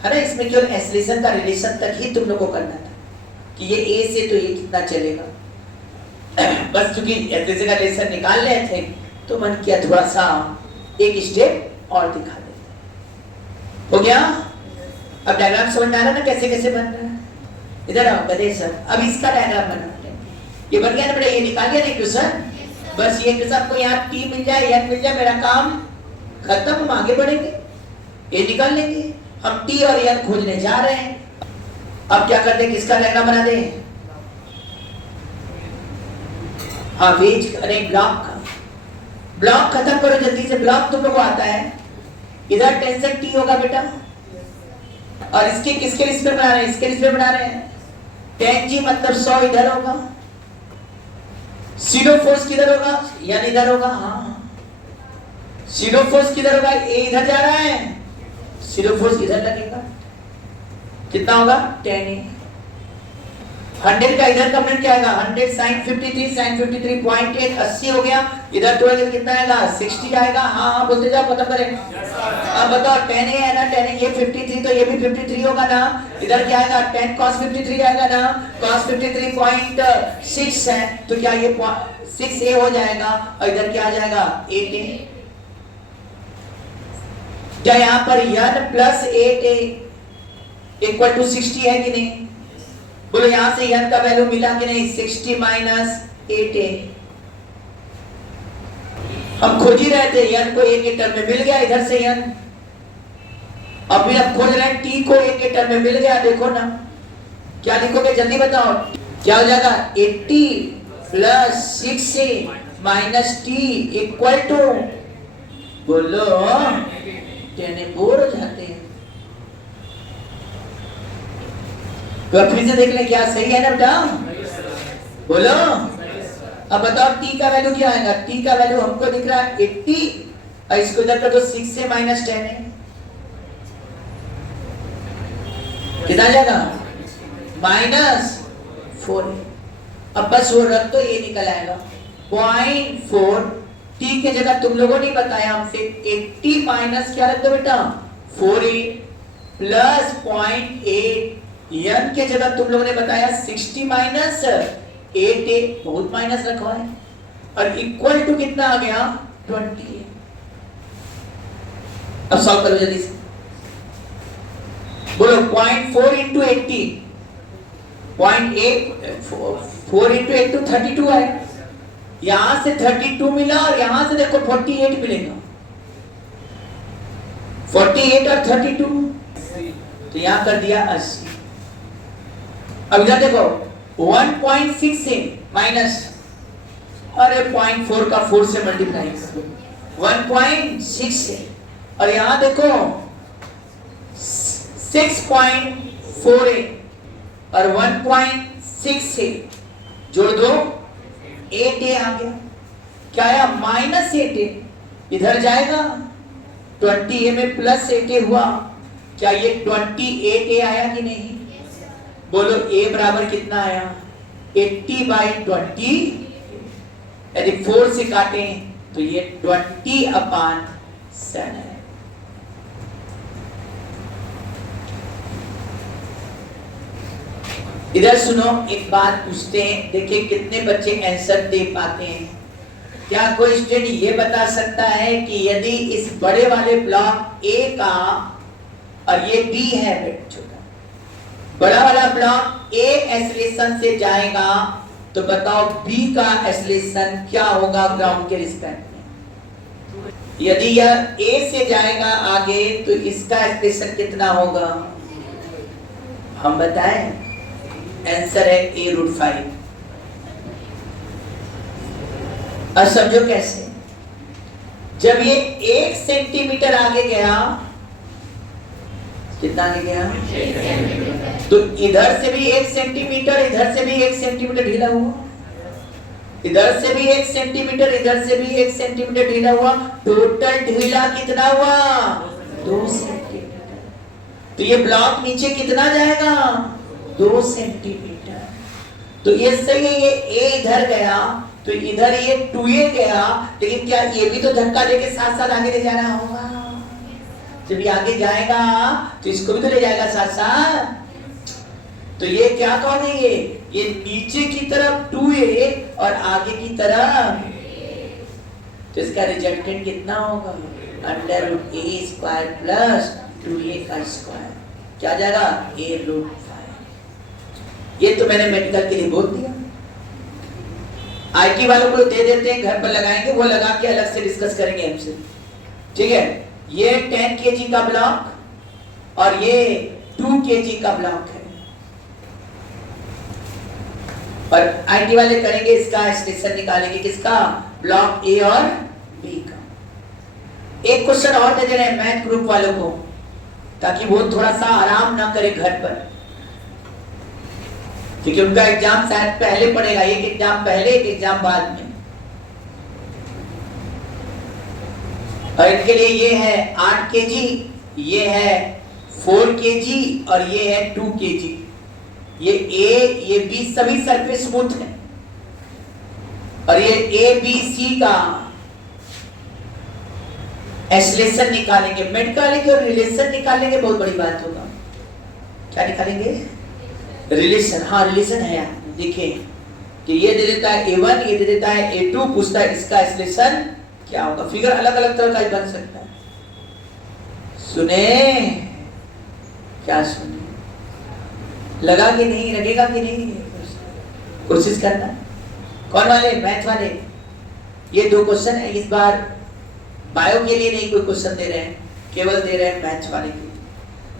है ना, इसमें केवल एक्सेलरेशन का रिलेशन तक ही तुम लोगों को करना था कि ये A से तो ये कितना चलेगा। बस क्योंकि एक्सेलरेशन का रिलेशन निकाल रहे थे तो मन किया थोड़ा सा एक स्टेप और दिखा दे। हो गया, अब डायग्राम समझ में आ रहा ना कैसे कैसे बन रहा है। इधर आओ गधे सर, अब इसका डायग्राम बनाते हैं। ये बन गया ना बेटा, ये निकाल लिया नहीं क्यों सर, बस ये कि आपको यहाँ T मिल जाए n मिल जाए, मेरा काम खत्म, हम आगे बढ़ेंगे, ये निकाल लेंगे। हम T और n खोजने जा रहे हैं। अब क्या करते हैं, किसका डायग्राम बना दें, हाँ वेज अरे ब्लॉक का। ब्लॉक खत्म करो जल्दी से, ब्लॉक तुम लोग को आता है। इधर टेंशन T होगा बेटा, और इसके किसके रिस्पेक्ट बना रहे हैं, इसके रिस्पेक्ट बना रहे हैं। tan G मतलब 100 इधर होगा, सीडो फोर्स किधर होगा, यानी इधर होगा, हाँ सीडो फोर्स किधर होगा, A इधर जा रहा है, सीडो फोर्स इधर लगेगा, कितना होगा 10A। 100 का इधर कंप्लीट क्या आएगा, 100 sin 53 sin 53 0.8 80 हो गया, इधर तोड़ेंगे कितना आएगा 60 आएगा। हाँ हाँ बोलते जाओ, खत्म करें। अब बताओ 10A है ना, 10A ये 53 तो ये भी 53 होगा ना, इधर क्या आएगा 10 cos 53 आएगा ना, cos 53 0.6 है तो क्या ये 6A हो जाएगा, और इधर क्या आ जाएगा 8A। क्या यहाँ पर n plus 8A equal to 60 है कि नहीं, बोलो यहां से n का वैल्यू मिला कि नहीं, 60 माइनस 8A। हम खोज ही रहे थे, n को A के टर्म में मिल गया, इधर से n। अब भी अब खोज रहे हैं T को A के टर्म में मिल गया, देखो ना क्या लिखोगे जल्दी बताओ, क्या हो जाएगा 80 plus 6A minus T equal to, बोलो, टेन बोर हो जाते हैं। तो फिर से देख ले, क्या सही है ना बेटा, बोलो। अब बताओ टी का वैल्यू क्या आएगा, टी का वैल्यू हमको दिख रहा है 80 और इसको इधर कर दो 6 से माइनस 10 है, कितना जाएगा, -4। अब बस वो रख दो, ये निकल आएगा 0.4। टी के जगह तुम लोगों ने बताया हमसे 80 माइनस क्या रख दो बेटा 4a प्लस 0.8। यन के जगह तुम लोगों ने बताया 60 माइनस 8a, बहुत माइनस रखा है, और इक्वल टू कितना आ गया 20। अब सॉल्व करो जल्दी से, बोलो 0.4 इंटू 80, 4 इंटू 8 तो 32 है, यहां से 32 मिला और यहां से देखो 48 मिलेगा, 48 और 32 तो यहां कर दिया 80। अब इधर देखो 1.6 से माइनस, अरे 0.4 का 4 से मल्टीप्लाई, 1.6 से, और यहां देखो 6.48 और 1.6 से जोड़ दो 8a आ गया, क्या आया -8a, इधर जाएगा 20a में प्लस 8a हुआ, क्या ये 28a आया कि नहीं, बोलो a बराबर कितना आया 80/20, यदि 4 से काटें तो ये 20/7 है। इधर सुनो, एक बात पूछते हैं, देखिए कितने बच्चे आंसर दे पाते हैं। क्या कोई स्टूडेंट ये बता सकता है कि यदि इस बड़े वाले ब्लॉक ए का, और ये बी है छोटा, बड़ा वाला ब्लॉक ए एक्सेलरेशन से जाएगा तो बताओ बी का एक्सेलरेशन क्या होगा ग्राउंड के रिस्पेक्ट में। यदि यह ए से जाएगा आगे तो इसका एक्सेलरेशन कितना होगा, हम बताएं, आंसर है a√5। अब समझो कैसे, जब ये 1 सेंटीमीटर आगे गया, कितना आगे गया, तो इधर से भी 1 सेंटीमीटर, इधर से भी 1 सेंटीमीटर ढीला हुआ, इधर से भी 1 सेंटीमीटर, इधर से भी 1 सेंटीमीटर ढीला हुआ, टोटल ढीला कितना हुआ 2 सेंटीमीटर। तो ये ब्लॉक नीचे कितना जाएगा 2 सेंटीमीटर। तो ये सही है, ये a इधर गया तो इधर ये 2a गया, लेकिन क्या ये भी तो धक्का देके साथ साथ आगे ले जाना होगा, जब ये आगे जाएगा तो इसको भी तो ले जाएगा साथ साथ। तो ये क्या कहोगे, ये नीचे की तरफ 2a और आगे की तरफ, तो इसका रिजल्टेंट कितना होगा √a² प्लस 2a², क्या जाएगा a√5। ये तो मैंने मेडिकल के लिए बोल दिया, आईटी वालों को दे देते हैं, घर पर लगाएंगे, वो लगा के अलग से डिस्कस करेंगे हमसे, ठीक है। ये 10 kg का ब्लॉक और ये 2 kg का ब्लॉक है, और आईटी वाले करेंगे इसका एक्सप्रेशन निकालेंगे, किसका, ब्लॉक ए और बी का। एक क्वेश्चन और दे दे रहे हैं मैथ ग्रुप वालों को, ताकि वो थोड़ा सा आराम ना करे घर पर, क्योंकि उनका एग्जाम शायद पहले पड़ेगा, एक एग्जाम पहले एक एग्जाम बाद में। और इनके लिए ये है 8 kg, ये है 4 kg और ये है 2 kg। ये A ये B सभी सरफेस स्मूथ है, और ये ABC का एक्सेलरेशन निकालेंगे, निकालेंगे और रिलेशन निकालेंगे, बहुत बड़ी बात होगा। क्या निकालेंगे, रिलेशन, हाँ रिलेशन है, देखिए कि ये दे देता है A1, ये दे देता है A2, पूछता है इसका एक्सेलरेशन क्या होगा। फिगर अलग अलग तरह का बन सकता है। सुने, क्या सुने, लगा कि नहीं, लगेगा कि नहीं, कोशिश करना। कौन वाले, मैथ वाले, ये 2 क्वेश्चन है इस बार, बायो के लिए नहीं कोई क्वेश्चन दे रहे हैं, केवल दे रहे हैं मैथ वाले के।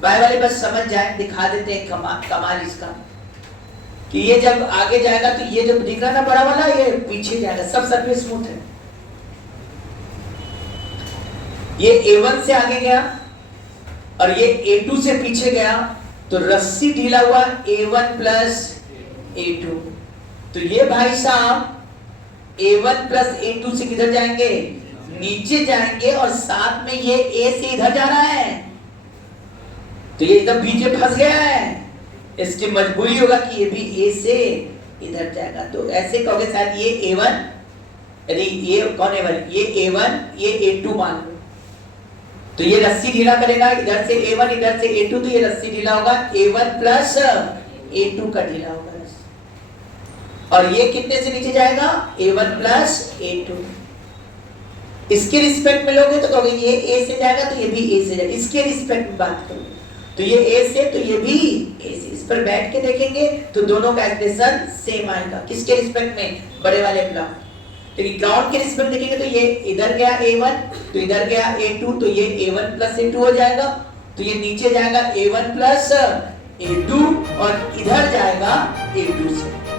बायो वाले बस समझ जाए, दिखा देते हैं कमाल इसका। कि ये जब आगे जाएगा तो ये जब दिख रहा ना बड़ा वाला, ये पीछे जाएगा, सब सरफेस स्मूथ है। ये A1 से आगे गया और ये A2 से पीछे गया, तो रस्सी ढीला हुआ A1 प्लस A2। तो ये भाई साहब A1 प्लस A2 से किधर जाएंगे, नीचे जाएंगे, और साथ में ये A से इधर जा रहा है, तो ये एकदम बीच में फंस गया है। इसकी मजबूरी होगा कि ये भी A से इधर जाएगा। तो ऐसे कहोगे शायद ये A1, यदि ये कौन A1, ये A1 ये A2 मान लो, तो ये रस्सी ढीला करेगा इधर से A1 इधर से A2, तो ये रस्सी ढीला होगा A1 प्लस A2 का ढीला होगा, और ये कितने से नीचे जाएगा, A1 प्लस A2। इसके रिस्पेक्ट में लोगे तो कहोगे ये A से जाएगा तो ये भी A से जाएगा, इसके रिस्पेक्ट में बात करोगे तो ये A से तो ये भी A से। इस पर बैठ के देखेंगे तो दोनों का एक्सप्रेशन सेम आएगा। किसके रिस्पेक्ट में, बड़े वाले ब्लॉक। लेकिन ग्राउंड के रिस्पेक्ट देखेंगे तो ये इधर गया A1 तो इधर गया A2, तो ये A1 प्लस A2 हो जाएगा, तो ये नीचे जाएगा A1 प्लस A2 और इधर जाएगा A2 से।